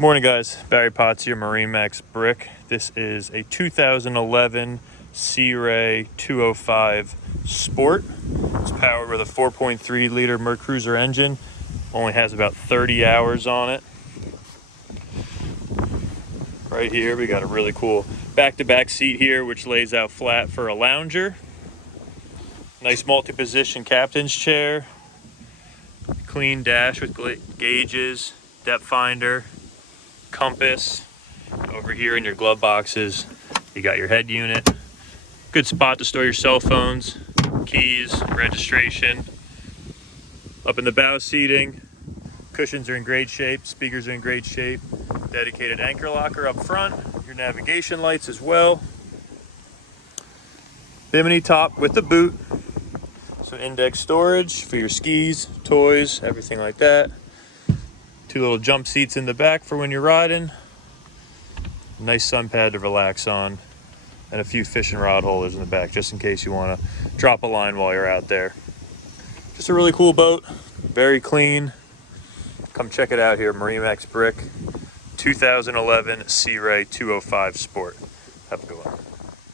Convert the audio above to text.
Morning guys, Barry Potts here, MarineMax Brick. This is a 2011 Sea Ray 205 Sport. It's powered with a 4.3 liter Mercruiser engine. Only has about 30 hours on it. Right here we got a really cool back-to-back seat here, which lays out flat for a lounger. Nice multi-position captain's chair. Clean dash with gauges, depth finder, compass. Over here in your glove boxes you got your head unit. Good spot to store your cell phones, keys, registration. Up in the bow seating, cushions are in great shape, speakers are in great shape. Dedicated anchor locker up front, your navigation lights as well. Bimini top with the boot. Some index storage for your skis, toys, everything like that. Two little jump seats in the back for when you're riding. Nice sun pad to relax on. And a few fishing rod holders in the back just in case you want to drop a line while you're out there. Just a really cool boat, very clean. Come check it out here, MarineMax Brick, 2011 Sea Ray 205 Sport. Have a good one.